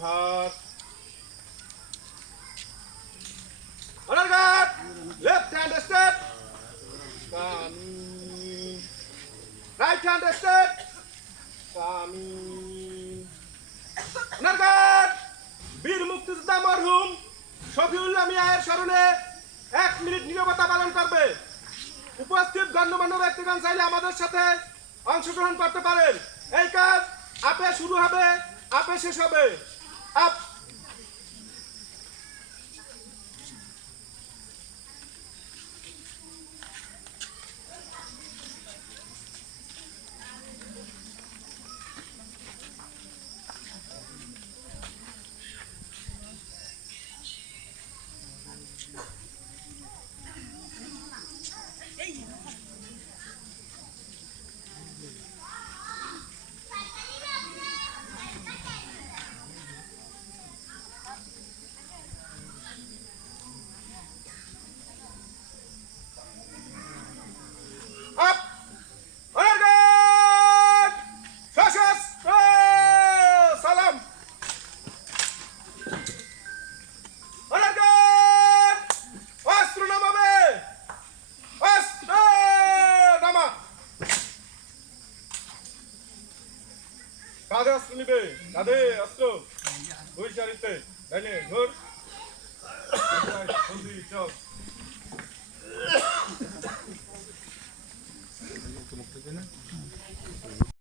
ভাত guard, left hand step, Right hand step, guard, মুক্তিযোদ্ধা মরহুম শফিউল্লাহ মিয়ার স্মরণে এক মিনিট নিরবতা পালন করবে। উপস্থিত গণ্যমান্য ব্যক্তিগণ চাইলে আমাদের সাথে অংশগ্রহণ করতে পারেন। এই কাজ আপে শুরু হবে আপে শেষ হবে। আপ কাঁধে অস্ত্র নিবে? কাঁধে অস্ত্র দুই চারিতে। ডাইনে ঘোর চল